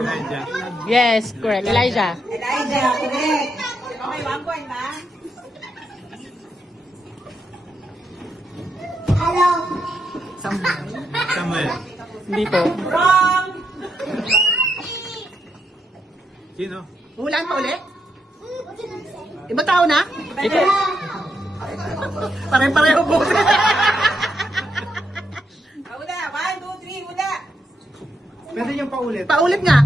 Elijah. Yes, correct. Elijah. Elijah, correct. Okay, 1 point ba? Samuel. Hindi po. Wrong. Sino? Hulaan pa ulit? Ibang tao na? Ito. Pare-pareho po. Wala. 1, 2, 3, wala. Pwede yung paulit. Paulit nga.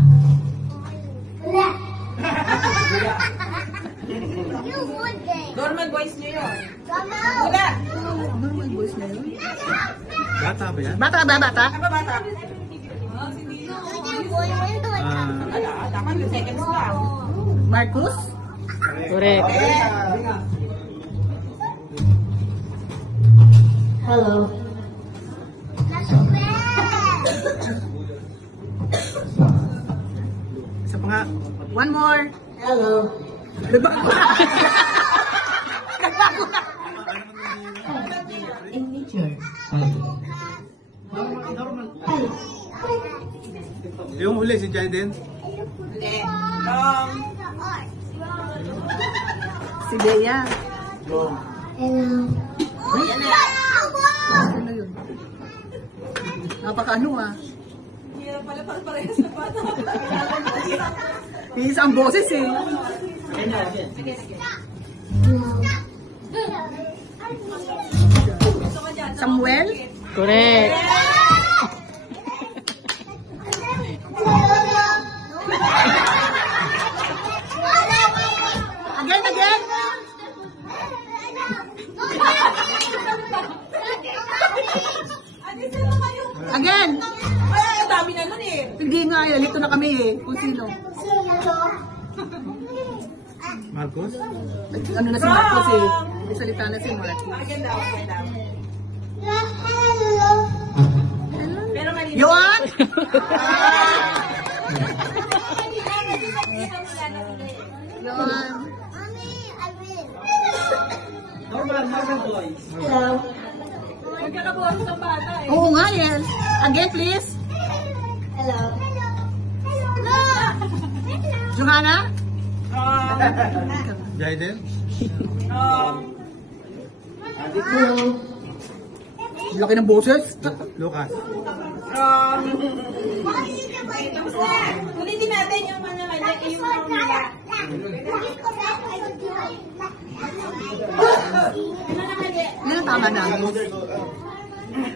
Normal voice niyo yun. Wala. Normal voice na yun. Bata ba yan? Bata ba, bata? Ano ba bata? Wala. Dapat yung seconds lang. Marcus? Correct. Hello. Isa pa nga. One more. Hello. Diba? In nature. Yung huli si Jaden. Hindi. Wrong. Si Bea. Yan na. Ano yun? Napaka-ano ah. Hindi pala parehas na bata. Iisa ang boses eh. Samuel? Correct. Again. Again. Ay, ang dami na nun eh. Hindi nga, lito na kami eh. Kung sino. Marcos? Ano na si Marcos eh. May salita na si Marcos. Again daw. Pero mali. Yohan? Yohan. Magkakabuhat ng bata eh. Oo nga, yes. Again, please. Johanna? Jaden? Laki ng boses. Lucas? Ulitin natin yung ano, yung formula. Yan ang tama namin.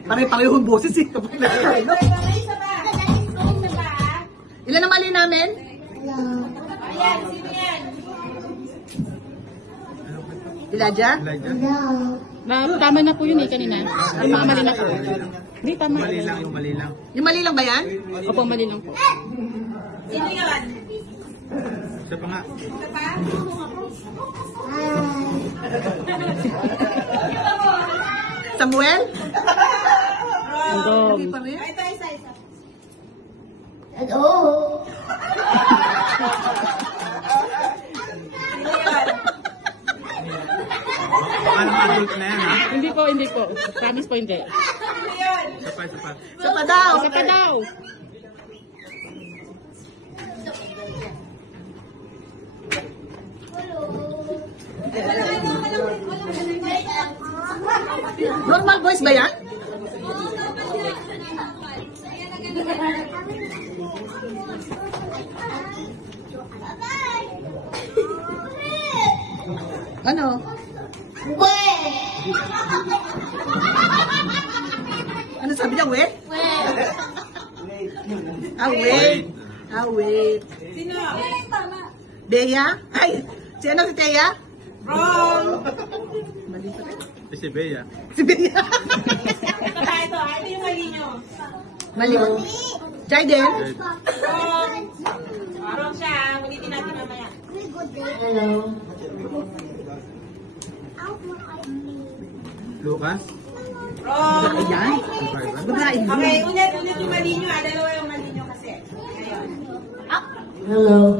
Pare-pareho yung boses eh. Isa pa. Ilan ang mali namin? Ayan, sino yan? Elijah? Elijah? Tama na po yun eh kanina. Mali na po. Hindi, tama. Mali lang, yung mali lang. Yung mali lang ba yan? Opo, mali lang po. Sino yan? Isa pa nga. Isa pa? Samuel? Andong. Hindi pa rin? Ito, isa. Sino yan? Paano adult na yan, ha? Hindi po. Promise po hindi. Sino yan? Isa pa. Isa pa daw. Isa pa daw. Normal voice ba yan? Ano? Ano sabi niya, we? Wait. Wait. Sino? Bea? Ay, si ano si Thea? Wrong. Mali pa rin. Si Bea. Si Bea. Ito yung mali nyo. Mali. Jaden? Wrong. Wrong siya. Ulitin natin mamaya. Lucas? Wrong. Ayan. Babae. Okay, ulit yung mali nyo. Dalawa yung mali nyo kasi. Ngayon.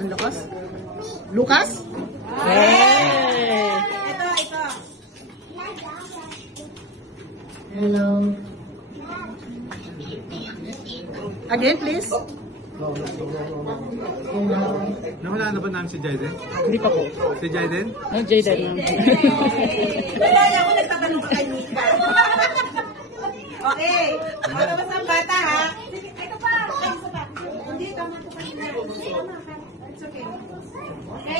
Ang lakas? Lucas? Hey! Ito. Again, please. Nawala na ba namin si Jaden? Hindi pa po. Si Jaden? No, Jaden ma'am. Wala na ako nagtatanong ka kay Mika. Okay. Ano ba sa bata, ha? Ito pa. Hindi, tama ko kanina. It's okay. Okay.